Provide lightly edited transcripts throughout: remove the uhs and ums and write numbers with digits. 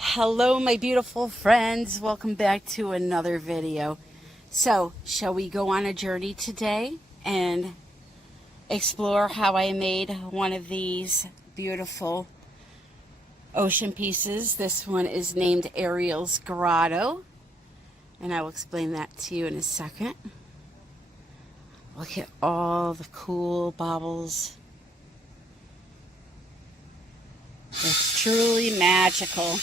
Hello, my beautiful friends. Welcome back to another video. So, shall we go on a journey today and explore how I made one of these beautiful ocean pieces? This one is named Ariel's Grotto, and I will explain that to you in a second. Look at all the cool baubles. It's truly magical.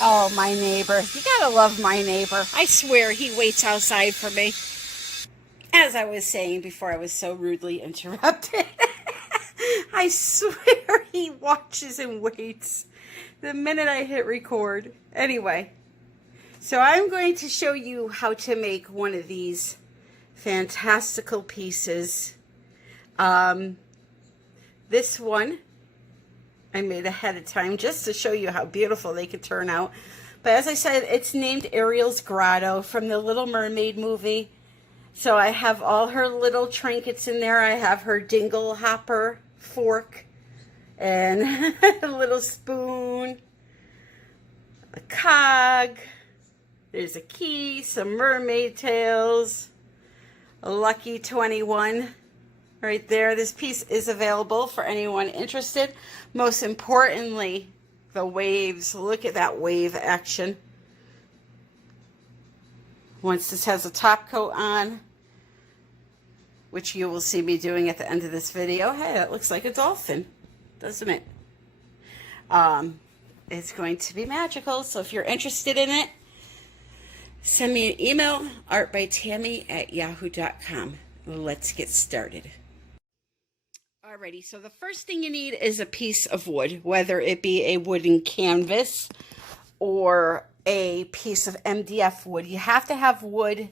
Oh, my neighbor. You gotta love my neighbor. I swear he waits outside for me. As I was saying before I was so rudely interrupted, I swear he watches and waits the minute I hit record. Anyway, so I'm going to show you how to make one of these fantastical pieces. This one I made ahead of time just to show you how beautiful they could turn out. But as I said, it's named Ariel's Grotto from the Little Mermaid movie. So I have all her little trinkets in there. I have her dingle hopper fork and a little spoon, a cog, there's a key, some mermaid tails, a lucky 21. Right there, this piece is available for anyone interested. Most importantly, the waves. Look at that wave action. Once this has a top coat on, which you will see me doing at the end of this video. Hey, that looks like a dolphin, doesn't it? It's going to be magical. So if you're interested in it, send me an email, artbytammy@yahoo.com. Let's get started. Alrighty, so the first thing you need is a piece of wood, whether it be a wooden canvas or a piece of MDF wood. You have to have wood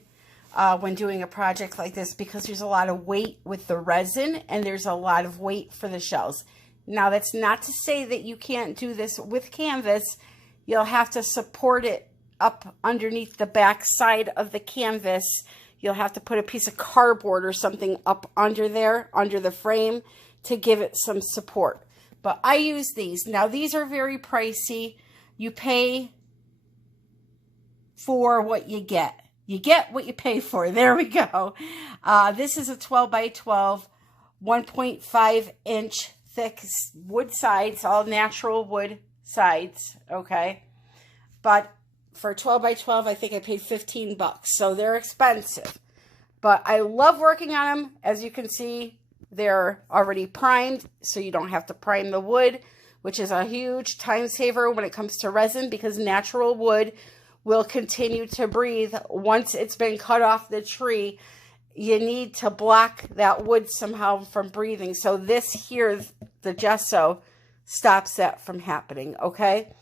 when doing a project like this because there's a lot of weight with the resin and there's a lot of weight for the shells. Now, that's not to say that you can't do this with canvas. You'll have to support it up underneath the back side of the canvas. You'll have to put a piece of cardboard or something up under there, under the frame, to give it some support. But I use these. Now, these are very pricey. You pay for what you get. You get what you pay for. There we go. This is a 12 by 12, 1.5 inch thick wood sides, all natural wood sides, okay? But for 12 by 12, I think I paid 15 bucks. So they're expensive. But I love working on them. As you can see, they're already primed, so you don't have to prime the wood, which is a huge time saver when it comes to resin because natural wood will continue to breathe once it's been cut off the tree. You need to block that wood somehow from breathing. So this here, the gesso, stops that from happening, okay?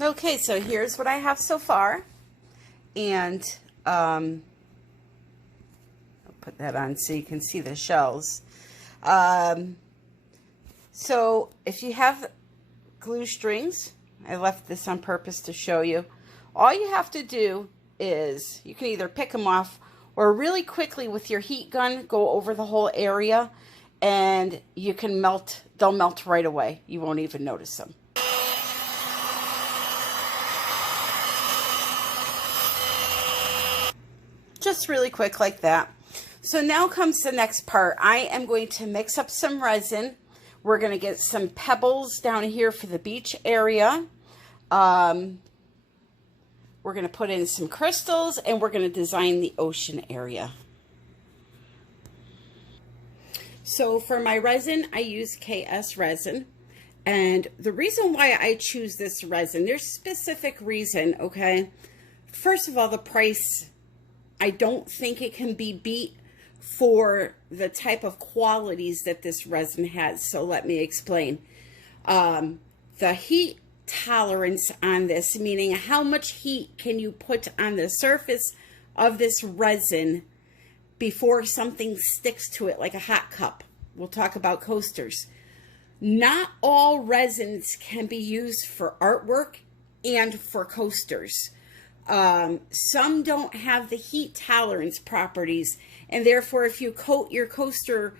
Okay, so here's what I have so far. And I'll put that on so you can see the shells. So if you have glue strings, I left this on purpose to show you. All you have to do is you can either pick them off or really quickly with your heat gun go over the whole area, and you can melt. They'll melt right away. You won't even notice them. Just really quick like that. So now comes the next part. I am going to mix up some resin. We're going to get some pebbles down here for the beach area. We're going to put in some crystals, and we're going to design the ocean area. So for my resin, I use KS resin. And the reason why I choose this resin, there's a specific reason, okay? First of all, the price, I don't think it can be beat for the type of qualities that this resin has. So let me explain. The heat tolerance on this, meaning how much heat can you put on the surface of this resin before something sticks to it, like a hot cup. We'll talk about coasters. Not all resins can be used for artwork and for coasters. Some don't have the heat tolerance properties, and therefore if you coat your coaster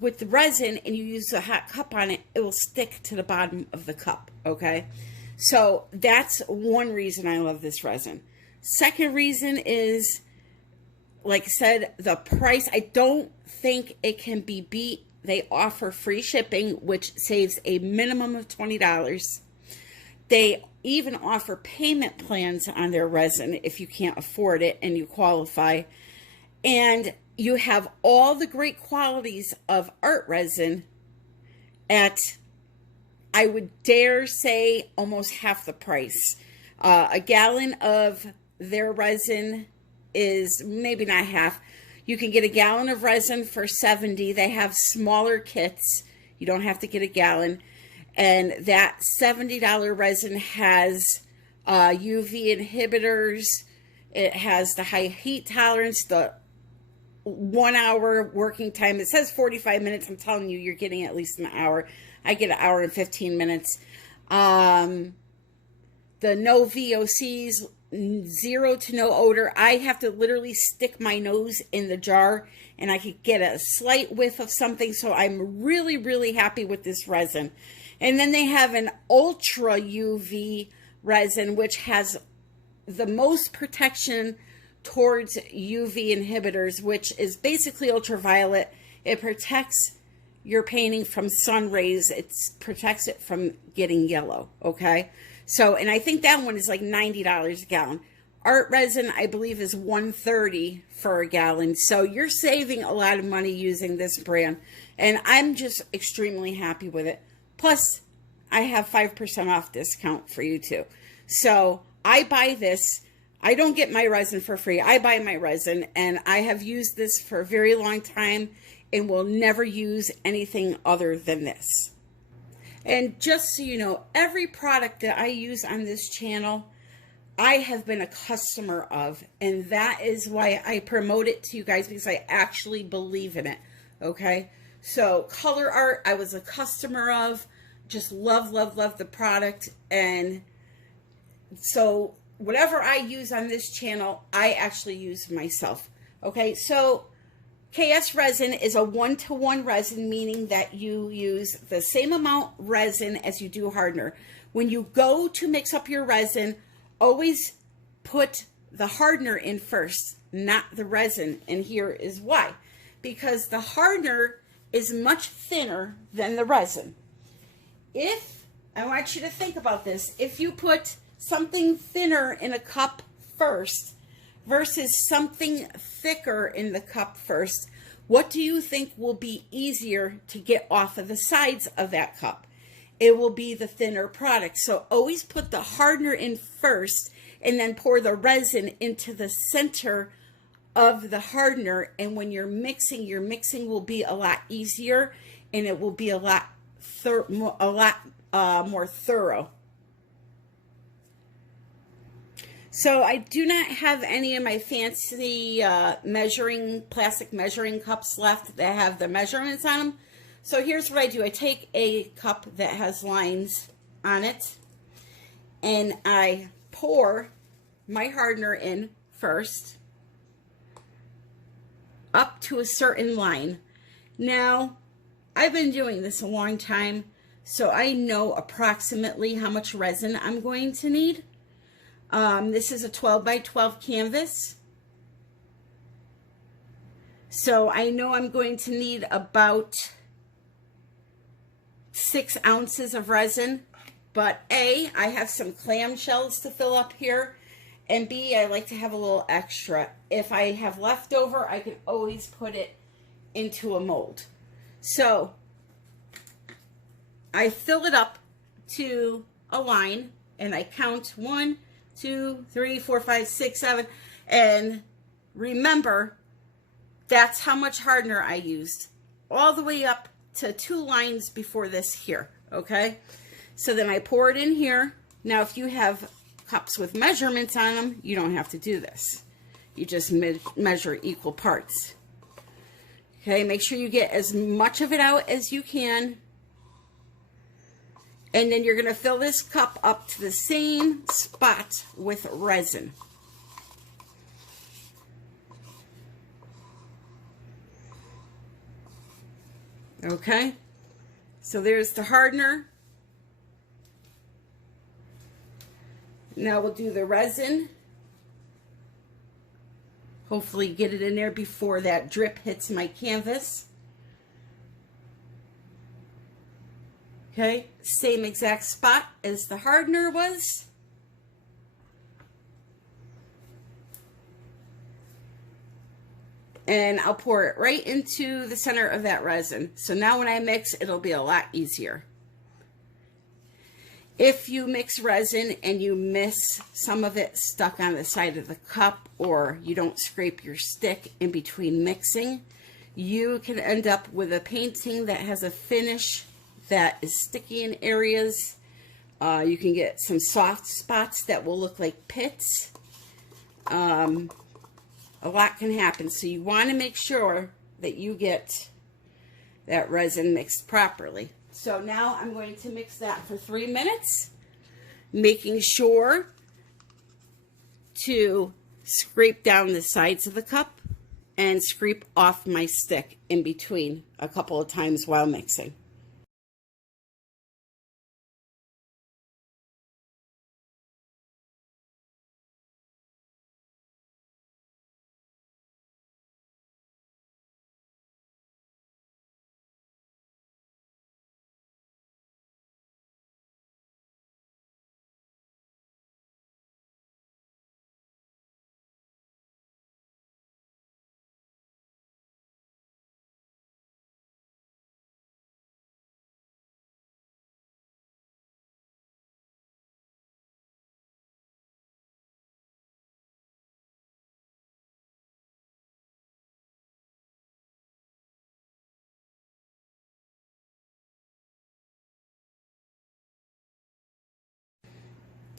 with the resin and you use a hot cup on it, it will stick to the bottom of the cup, okay? So that's one reason I love this resin. Second reason is, like I said, the price. I don't think it can be beat. They offer free shipping, which saves a minimum of $20. They even offer payment plans on their resin if you can't afford it and you qualify. And you have all the great qualities of art resin at, I would dare say, almost half the price. A gallon of their resin is maybe not half. You can get a gallon of resin for $70. They have smaller kits. You don't have to get a gallon. And that $70 resin has UV inhibitors. It has the high heat tolerance, the 1 hour working time. It says 45 minutes. I'm telling you, you're getting at least an hour. I get an hour and 15 minutes. The no VOCs, 0 to no odor. I have to literally stick my nose in the jar and I could get a slight whiff of something. So I'm really, really happy with this resin. And then they have an ultra UV resin, which has the most protection towards UV inhibitors, which is basically ultraviolet. It protects your painting from sun rays. It protects it from getting yellow, okay? So, and I think that one is like $90 a gallon. Art resin, I believe, is $130 for a gallon. So you're saving a lot of money using this brand. And I'm just extremely happy with it. Plus, I have 5% off discount for you too. So I buy this. I don't get my resin for free. I buy my resin, and I have used this for a very long time and will never use anything other than this. And just so you know, every product that I use on this channel, I have been a customer of, and that is why I promote it to you guys, because I actually believe in it, okay? So COLOURARTE, I was a customer of, just love, love, love the product. And so whatever I use on this channel, I actually use myself, okay? So KS resin is a 1-to-1 resin, meaning that you use the same amount resin as you do hardener. When you go to mix up your resin, always put the hardener in first, not the resin. And here is why. Because the hardener is much thinner than the resin. If, I want you to think about this, if you put something thinner in a cup first versus something thicker in the cup first, what do you think will be easier to get off of the sides of that cup? It will be the thinner product. So always put the hardener in first and then pour the resin into the center of the hardener. And when you're mixing, your mixing will be a lot easier and it will be a lot more thorough. So I do not have any of my fancy plastic measuring cups left that have the measurements on them. So here's what I do. I take a cup that has lines on it, and I pour my hardener in first up to a certain line. Now, I've been doing this a long time, so I know approximately how much resin I'm going to need. This is a 12 by 12 canvas. So I know I'm going to need about 6 ounces of resin. But A, I have some clamshells to fill up here. And B, I like to have a little extra. If I have leftover, I can always put it into a mold. So I fill it up to a line, and I count 1, 2, 3, 4, 5, 6, 7, and remember, that's how much hardener I used, all the way up to 2 lines before this here, okay? So then I pour it in here. Now, if you have cups with measurements on them, you don't have to do this. You just measure equal parts. Okay, make sure you get as much of it out as you can. And then you're going to fill this cup up to the same spot with resin. Okay, so there's the hardener. Now we'll do the resin. Hopefully get it in there before that drip hits my canvas. Okay, same exact spot as the hardener was. And I'll pour it right into the center of that resin. So now when I mix, it'll be a lot easier. If you mix resin and you miss some of it stuck on the side of the cup, or you don't scrape your stick in between mixing, you can end up with a painting that has a finish that is sticky in areas. You can get some soft spots that will look like pits. A lot can happen, so you want to make sure that you get that resin mixed properly. So now I'm going to mix that for 3 minutes, making sure to scrape down the sides of the cup and scrape off my stick in between a couple of times while mixing.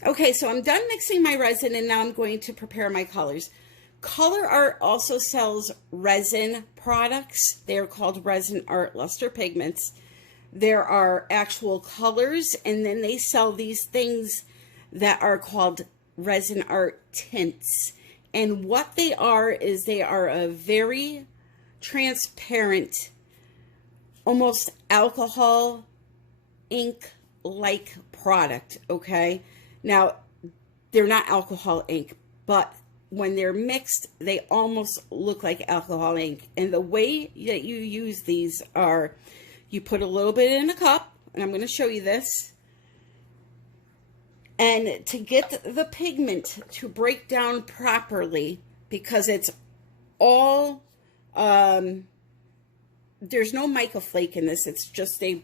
Okay, so I'm done mixing my resin, and now I'm going to prepare my colors. COLOURARTE also sells resin products. They're called Resin Art Luster Pigments. There are actual colors, and then they sell these things that are called Resin Art Tints. And what they are is they are a very transparent, almost alcohol ink-like product, okay? Now, they're not alcohol ink, but when they're mixed, they almost look like alcohol ink. And the way that you use these are, you put a little bit in a cup, and I'm going to show you this. And to get the pigment to break down properly, because it's all, there's no mica flake in this, it's just a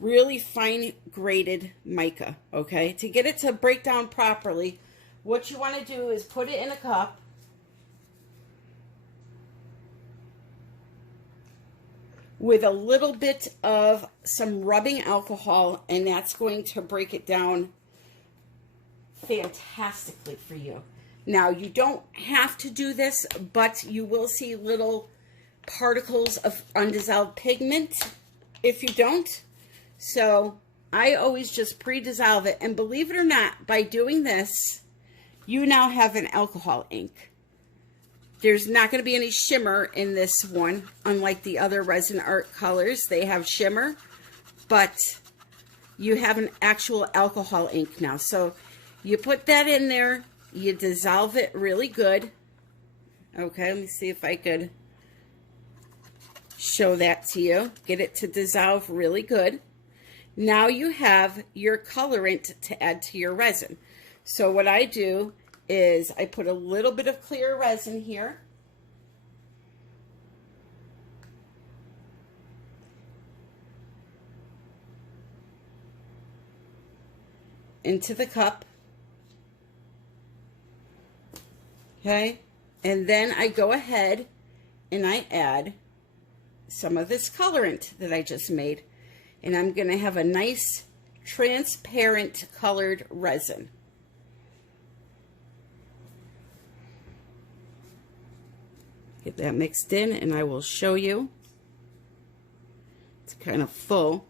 really fine grated mica, okay? To get it to break down properly, what you want to do is put it in a cup. With a little bit of some rubbing alcohol, and that's going to break it down fantastically for you. Now, you don't have to do this, but you will see little particles of undissolved pigment if you don't. So I always just pre-dissolve it. And believe it or not, by doing this, you now have an alcohol ink. There's not going to be any shimmer in this one, unlike the other Resin Art colors. They have shimmer, but you have an actual alcohol ink now. So you put that in there, you dissolve it really good. Okay, let me see if I could show that to you. Get it to dissolve really good. Now you have your colorant to add to your resin. So what I do is I put a little bit of clear resin here. Into the cup. Okay, and then I go ahead and I add some of this colorant that I just made. And I'm going to have a nice transparent colored resin. Get that mixed in and I will show you. It's kind of full.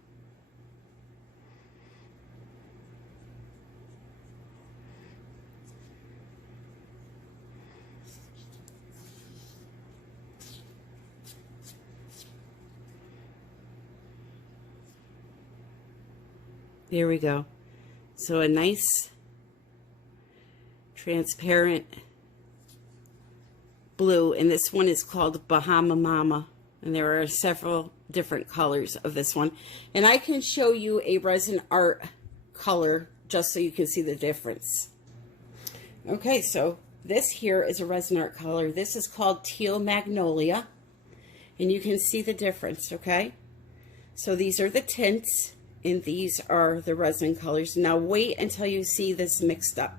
There we go. So a nice transparent blue, and this one is called Bahama Mama, and there are several different colors of this one. And I can show you a Resin Art color just so you can see the difference. Okay, so this here is a Resin Art color. This is called Teal Magnolia, and you can see the difference, okay? So these are the tints, and these are the resin colors. Now wait until you see this mixed up.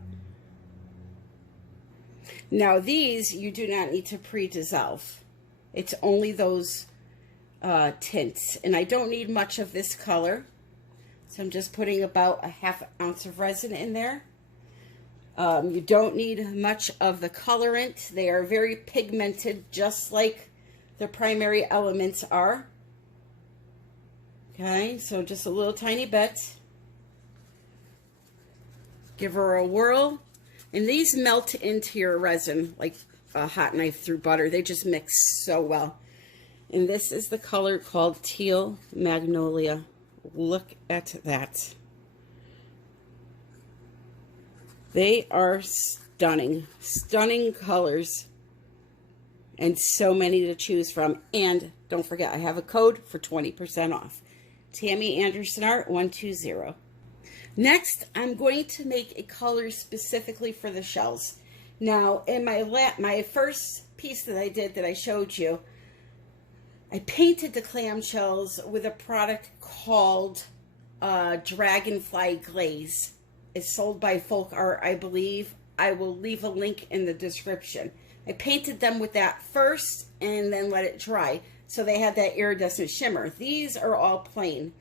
Now these you do not need to pre-dissolve. It's only those tints. And I don't need much of this color. So I'm just putting about a ½ ounce of resin in there. You don't need much of the colorant. They are very pigmented, just like the primary elements are. Okay, so just a little tiny bit. Give her a whirl. And these melt into your resin like a hot knife through butter. They just mix so well. And this is the color called Teal Magnolia. Look at that. They are stunning. Stunning colors. And so many to choose from. And don't forget, I have a code for 20% off. Tammy Anderson Art 120. Next, I'm going to make a color specifically for the shells. Now, in my first piece that I did that I showed you, I painted the clamshells with a product called Dragonfly Glaze. It's sold by Folk Art, I believe. I will leave a link in the description. I painted them with that first and then let it dry. So they had that iridescent shimmer. These are all plain.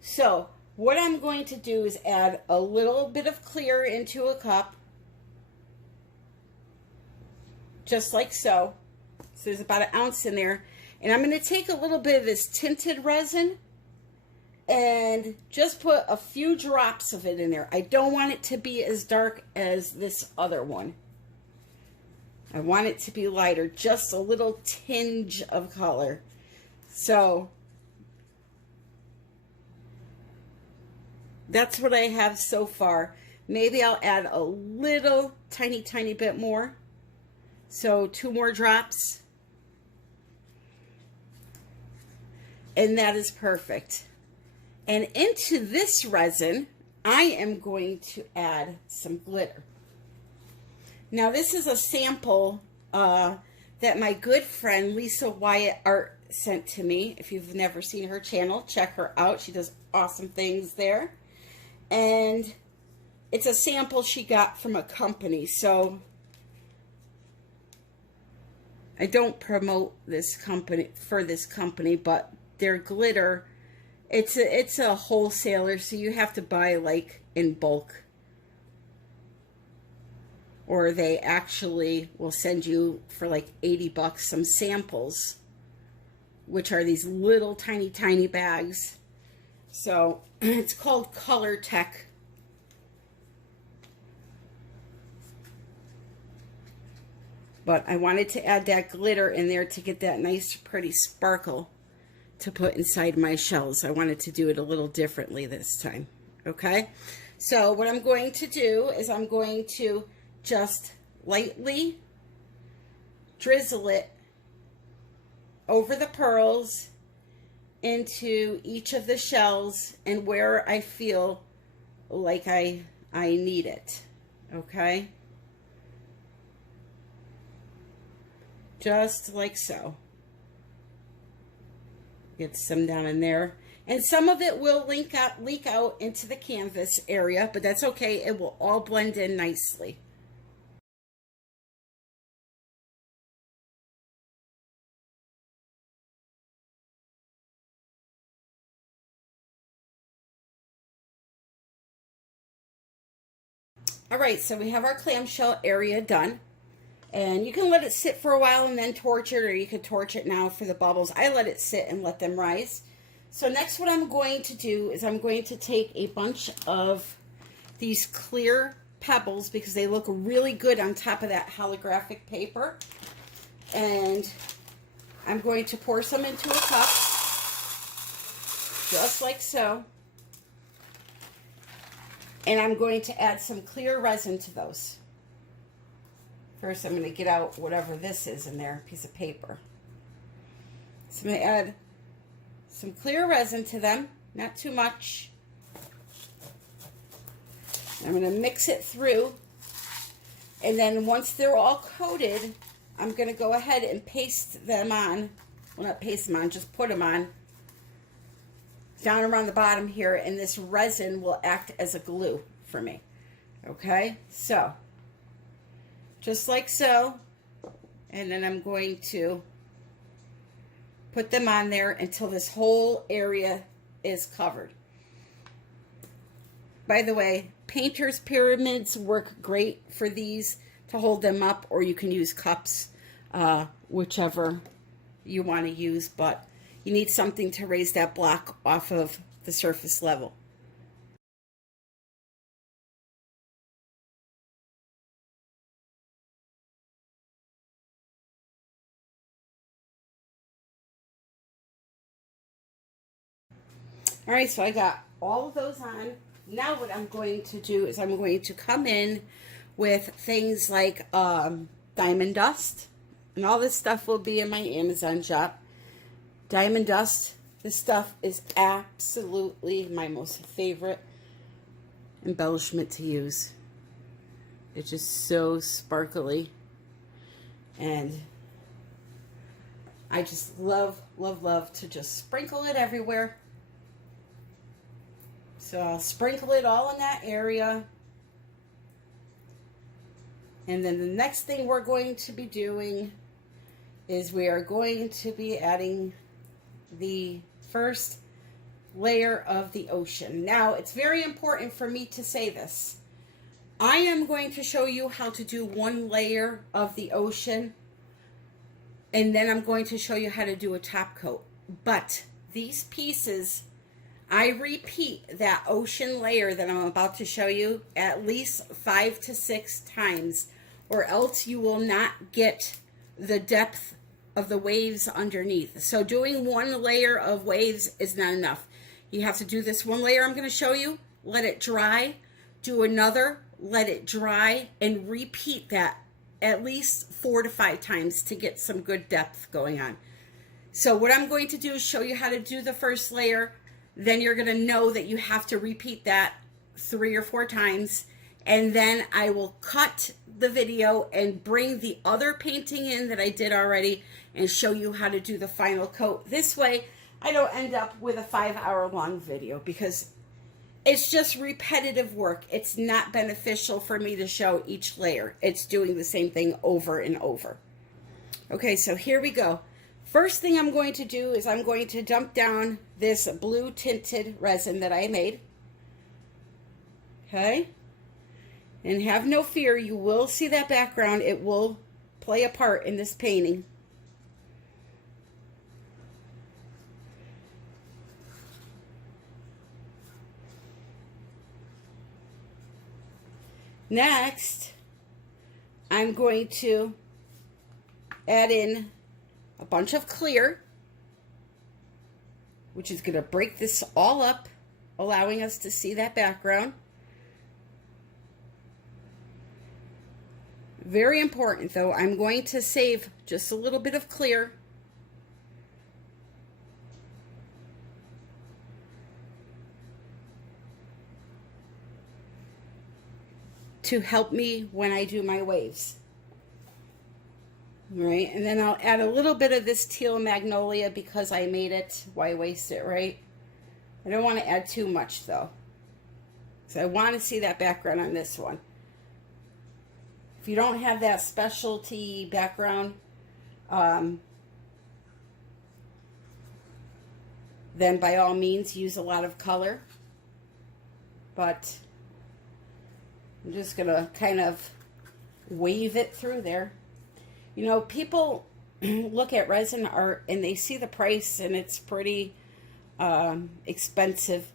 So what I'm going to do is add a little bit of clear into a cup. Just like so. So there's about 1 ounce in there. And I'm going to take a little bit of this tinted resin and just put a few drops of it in there. I don't want it to be as dark as this other one. I want it to be lighter, just a little tinge of color. So that's what I have so far. Maybe I'll add a little tiny bit more. So 2 more drops. And that is perfect. And into this resin, I am going to add some glitter. Now this is a sample that my good friend Lisa Wyatt Art sent to me. If you've never seen her channel, check her out. She does awesome things there. And it's a sample she got from a company. So I don't promote this company for this company, but their glitter, it's a wholesaler, so you have to buy like in bulk. or they actually will send you for like 80 bucks some samples, which are these little tiny, tiny bags. So it's called COLOURARTE. But I wanted to add that glitter in there to get that nice, pretty sparkle to put inside my shells. I wanted to do it a little differently this time. Okay? So what I'm going to do is I'm going to just lightly drizzle it over the pearls into each of the shells and where I feel like I need it. Okay? Just like so. Get some down in there. And some of it will leak out into the canvas area, but that's okay. It will all blend in nicely. All right, so we have our clamshell area done. And you can let it sit for a while and then torch it, or you could torch it now for the bubbles. I let it sit and let them rise. So next what I'm going to do is I'm going to take a bunch of these clear pebbles because they look really good on top of that holographic paper. And I'm going to pour some into a cup, just like so. And I'm going to add some clear resin to those. First, I'm going to get out whatever this is in there, a piece of paper. So I'm going to add some clear resin to them, not too much. I'm going to mix it through. And then once they're all coated, I'm going to go ahead and paste them on. Well, not paste them on, just put them on. Down around the bottom here, and this resin will act as a glue for me. Okay, so just like so, and then I'm going to put them on there until this whole area is covered. By the way, painter's pyramids work great for these to hold them up, or you can use cups, whichever you want to use, but you need something to raise that block off of the surface level. All right, so I got all of those on. Now what I'm going to do is I'm going to come in with things like diamond dust. And all this stuff will be in my Amazon shop. Diamond dust. This stuff is absolutely my most favorite embellishment to use. It's just so sparkly. And I just love, love, love to just sprinkle it everywhere. So I'll sprinkle it all in that area. And then the next thing we're going to be doing is we are going to be adding the first layer of the ocean. Now, it's very important for me to say this. I am going to show you how to do one layer of the ocean, and then I'm going to show you how to do a top coat. But these pieces, I repeat that ocean layer that I'm about to show you at least 5 to 6 times, or else you will not get the depth of the waves underneath. So doing one layer of waves is not enough. You have to do this one layer I'm going to show you, let it dry, do another, let it dry, and repeat that at least 4 to 5 times to get some good depth going on. So what I'm going to do is show you how to do the first layer. Then you're going to know that you have to repeat that 3 or 4 times. And then I will cut the video and bring the other painting in that I did already and show you how to do the final coat. This way, I don't end up with a 5-hour-long video because it's just repetitive work. It's not beneficial for me to show each layer. It's doing the same thing over and over. Okay, so here we go. First thing I'm going to do is I'm going to dump down this blue tinted resin that I made. Okay? And have no fear, you will see that background. It will play a part in this painting. Next, I'm going to add in a bunch of clear, which is going to break this all up, allowing us to see that background. Very important though, I'm going to save just a little bit of clear to help me when I do my waves. All right, and then I'll add a little bit of this teal magnolia because I made it. Why waste it, right? I don't want to add too much though, so I want to see that background on this one. If you don't have that specialty background, then by all means use a lot of color. But I'm just going to kind of wave it through there. You know, people look at resin art and they see the price and it's pretty expensive.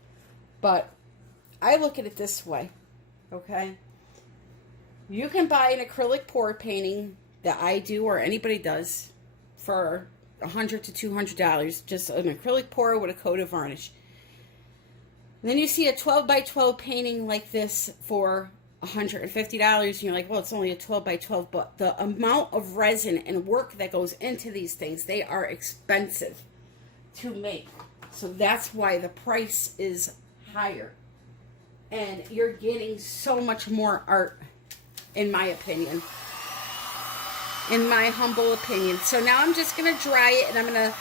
But I look at it this way, okay? You can buy an acrylic pour painting that I do or anybody does for $100 to $200, just an acrylic pour with a coat of varnish. And then you see a 12 by 12 painting like this for $150 and you're like, well, it's only a 12 by 12, but the amount of resin and work that goes into these things, they are expensive to make. So that's why the price is higher. And you're getting so much more art, in my opinion. In my humble opinion. So now I'm just going to dry it and I'm going to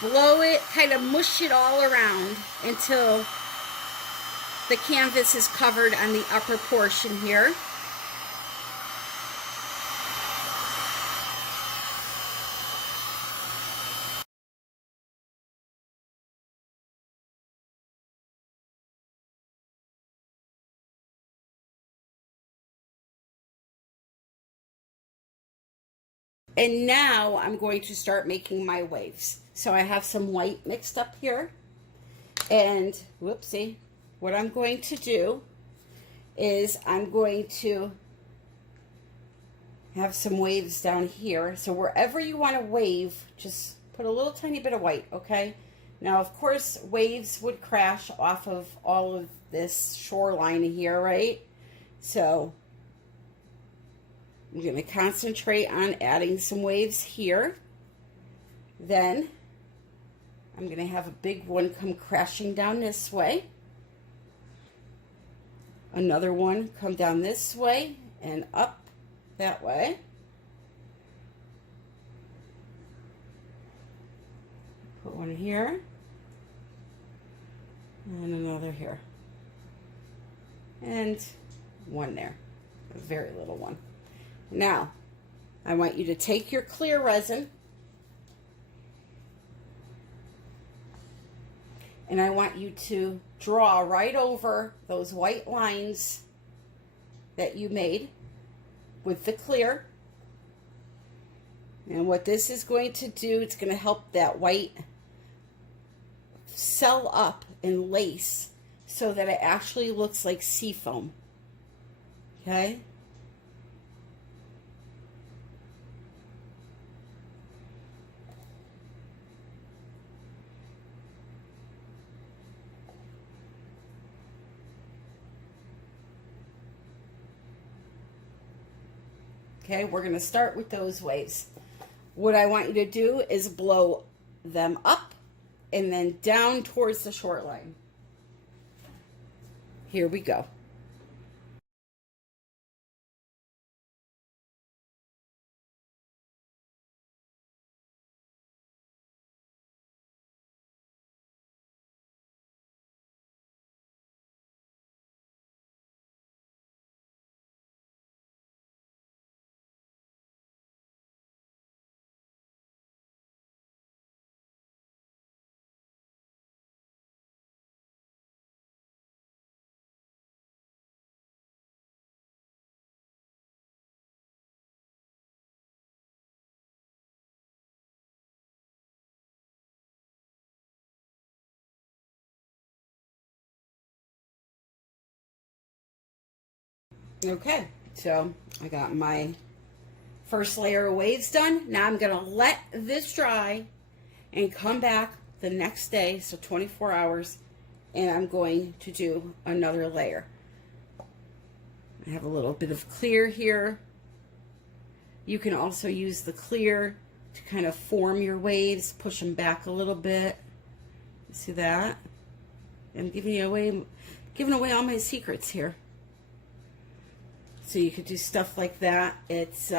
blow it, kind of mush it all around until the canvas is covered on the upper portion here. And now I'm going to start making my waves. So I have some white mixed up here. And, whoopsie, what I'm going to do is I'm going to have some waves down here. So wherever you want to wave, just put a little tiny bit of white, okay? Now, of course, waves would crash off of all of this shoreline here, right? So I'm going to concentrate on adding some waves here. Then I'm going to have a big one come crashing down this way. Another one come down this way and up that way. Put one here. And another here. And one there. A very little one. Now, I want you to take your clear resin and I want you to draw right over those white lines that you made with the clear. And what this is going to do, it's going to help that white sell up and lace so that it actually looks like sea foam. Okay? Okay, we're going to start with those waves. What I want you to do is blow them up and then down towards the shoreline. Here we go. Okay, so I got my first layer of waves done. Now I'm going to let this dry and come back the next day, so 24 hours, and I'm going to do another layer. I have a little bit of clear here. You can also use the clear to kind of form your waves, push them back a little bit. See that? I'm giving away all my secrets here. So you could do stuff like that. It's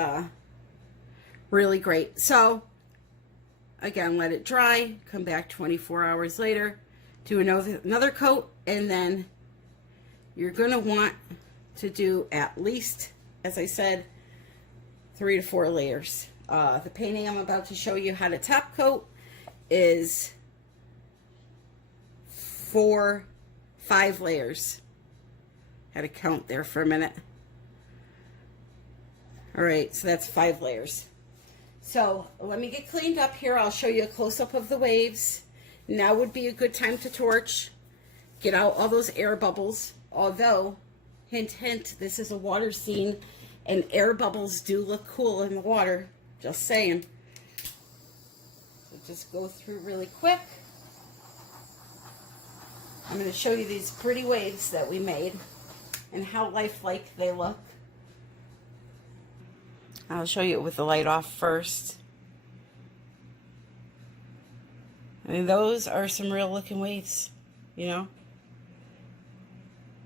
really great. So again, let it dry, come back 24 hours later, do another coat, and then you're going to want to do at least, as I said, 3 to 4 layers. The painting I'm about to show you how to top coat is 5 layers. Had to count there for a minute. All right, so that's 5 layers. So let me get cleaned up here. I'll show you a close-up of the waves. Now would be a good time to torch. Get out all those air bubbles. Although, hint, hint, this is a water scene, and air bubbles do look cool in the water. Just saying. So just go through really quick. I'm going to show you these pretty waves that we made and how lifelike they look. I'll show you it with the light off first. I mean, those are some real looking waves, you know.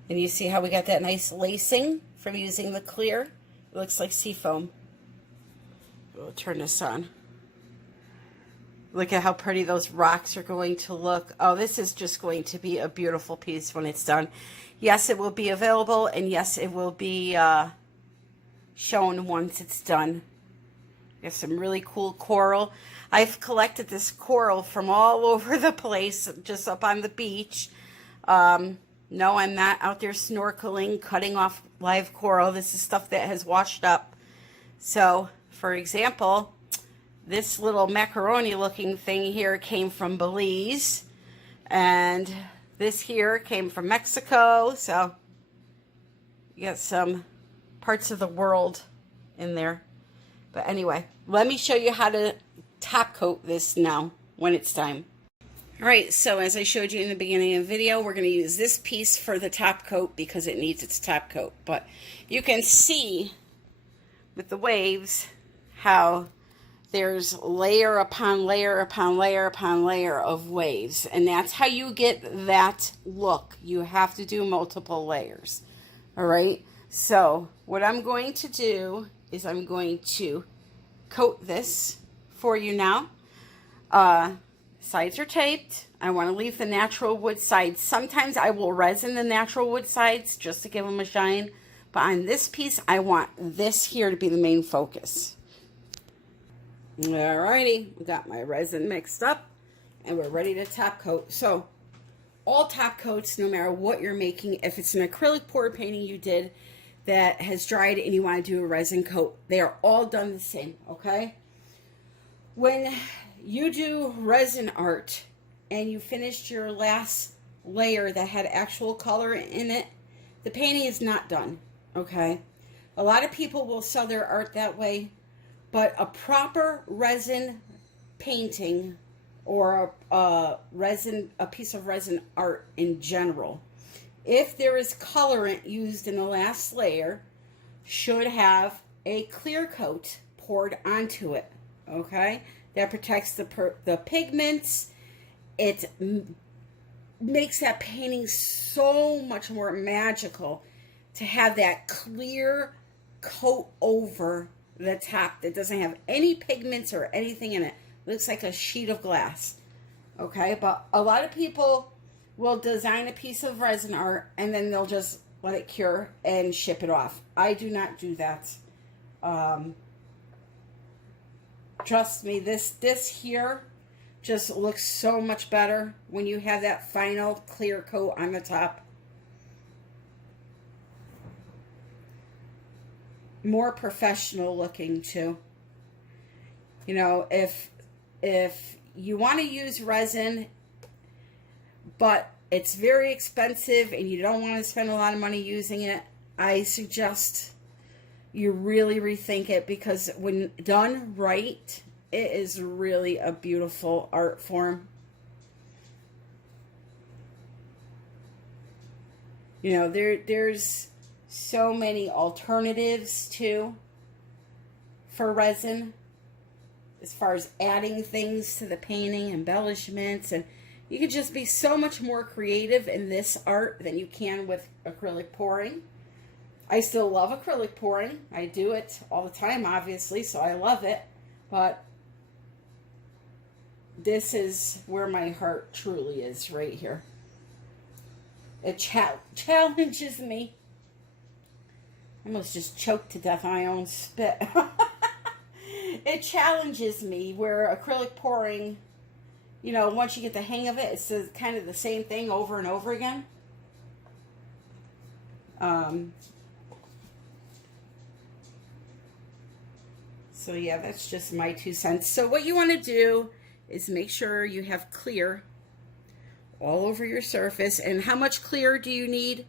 And you see how we got that nice lacing from using the clear? It looks like sea foam. We'll turn this on. Look at how pretty those rocks are going to look. Oh, this is just going to be a beautiful piece when it's done. Yes, it will be available, and yes, it will be shown once it's done. Got some really cool coral. I've collected this coral from all over the place, just up on the beach. No, I'm not out there snorkeling, cutting off live coral. This is stuff that has washed up. So, for example, this little macaroni looking thing here came from Belize, and this here came from Mexico. So you got some parts of the world in there. But anyway, let me show you how to top coat this now when it's time. All right, so as I showed you in the beginning of the video, we're going to use this piece for the top coat because it needs its top coat. But you can see with the waves how there's layer upon layer upon layer upon layer of waves, and that's how you get that look. You have to do multiple layers. All right, so what I'm going to do is I'm going to coat this for you now. Sides are taped. I want to leave the natural wood sides. Sometimes I will resin the natural wood sides just to give them a shine, but on this piece I want this here to be the main focus. Alrighty, we got my resin mixed up and we're ready to top coat. So all top coats, no matter what you're making, if it's an acrylic pour painting you did that has dried and you want to do a resin coat, they are all done the same, okay? When you do resin art and you finished your last layer that had actual color in it, the painting is not done, okay? A lot of people will sell their art that way. But a proper resin painting or a piece of resin art in general, if there is colorant used in the last layer, should have a clear coat poured onto it, okay? That protects the pigments. It makes that painting so much more magical to have that clear coat over the top that doesn't have any pigments or anything in it. Looks like a sheet of glass. Okay, but a lot of people will design a piece of resin art and then they'll just let it cure and ship it off. I do not do that. Trust me, this here just looks so much better when you have that final clear coat on the top. More professional looking too. You know, if you want to use resin but it's very expensive and you don't want to spend a lot of money using it, I suggest you really rethink it, because when done right, it is really a beautiful art form. You know, there's so many alternatives too for resin, as far as adding things to the painting, embellishments, and you can just be so much more creative in this art than you can with acrylic pouring. I still love acrylic pouring. I do it all the time, obviously, so I love it. But this is where my heart truly is, right here. It challenges me. I almost just choked to death on my own spit. It challenges me, where acrylic pouring, you know, once you get the hang of it, it's kind of the same thing over and over again. So yeah, that's just my 2 cents. So what you want to do is make sure you have clear all over your surface. And how much clear do you need?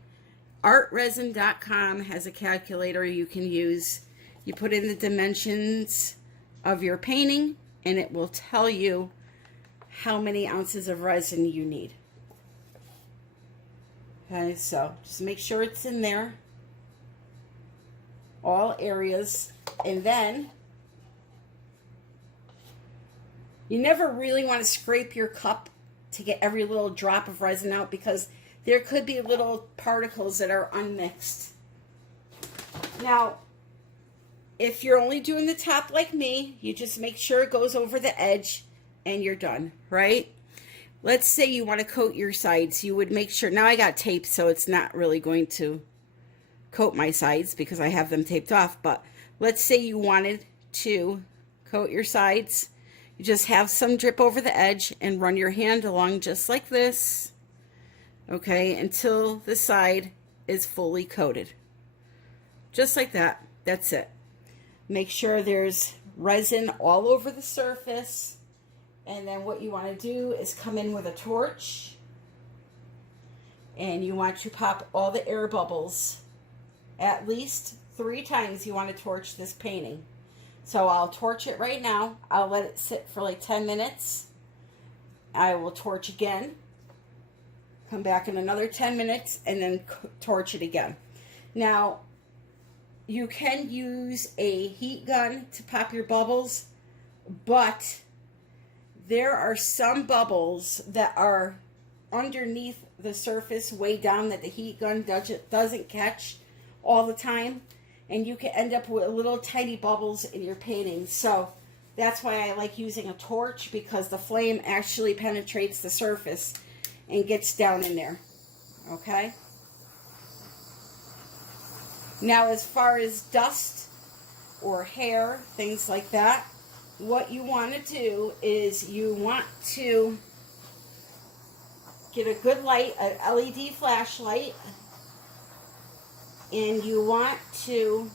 Artresin.com has a calculator you can use. You put in the dimensions of your painting, and it will tell you how many ounces of resin you need. Okay, so just make sure it's in there, all areas. And then you never really want to scrape your cup to get every little drop of resin out, because there could be little particles that are unmixed. Now, if you're only doing the top like me, you just make sure it goes over the edge and you're done, right? Let's say you want to coat your sides. You would make sure, now I got tape, so it's not really going to coat my sides because I have them taped off, but let's say you wanted to coat your sides. You just have some drip over the edge and run your hand along just like this, okay, until the side is fully coated. Just like that. That's it. Make sure there's resin all over the surface. And then what you want to do is come in with a torch. And you want to pop all the air bubbles. At least 3 times you want to torch this painting. So I'll torch it right now. I'll let it sit for like 10 minutes. I will torch again. Come back in another 10 minutes and then torch it again. Now, you can use a heat gun to pop your bubbles, but there are some bubbles that are underneath the surface way down that the heat gun doesn't catch all the time, and you can end up with little tiny bubbles in your painting. So that's why I like using a torch, because the flame actually penetrates the surface and gets down in there. Okay? Now, as far as dust or hair, things like that, what you want to do is you want to get a good light, an LED flashlight, and you want to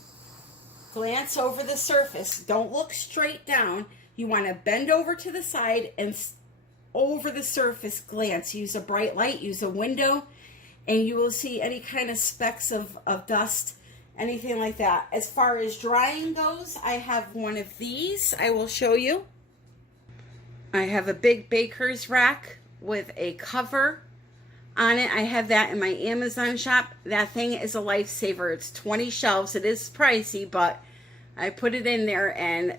glance over the surface. Don't look straight down. You want to bend over to the side and over the surface glance. Use a bright light, use a window, and you will see any kind of specks of dust, anything like that. As far as drying goes, I have one of these. I will show you. I have a big baker's rack with a cover on it. I have that in my Amazon shop. That thing is a lifesaver. It's 20 shelves. It is pricey, but I put it in there and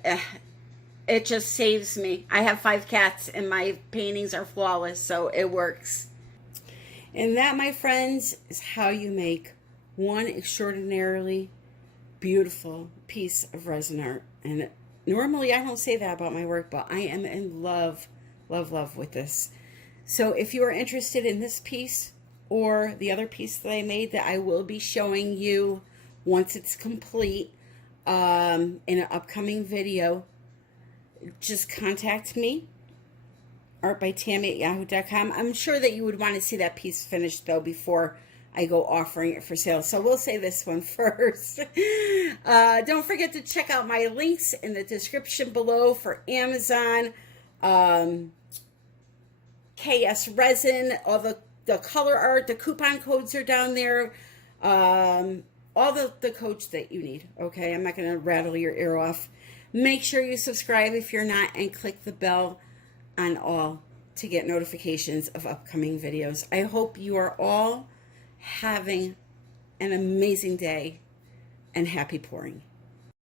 it just saves me. I have 5 cats and my paintings are flawless, so it works. And that, my friends, is how you make one extraordinarily beautiful piece of resin art. And normally I don't say that about my work, but I am in love, love, love with this. So if you are interested in this piece or the other piece that I made that I will be showing you once it's complete in an upcoming video, just contact me, Artbytammy@yahoo.com. I'm sure that you would want to see that piece finished, though, before I go offering it for sale. So we'll say this one first. Don't forget to check out my links in the description below for Amazon, KS Resin, all the color art. The coupon codes are down there. all the codes that you need, okay? I'm not going to rattle your ear off. Make sure you subscribe if you're not, and click the bell on all to get notifications of upcoming videos. I hope you are all having an amazing day, and happy pouring.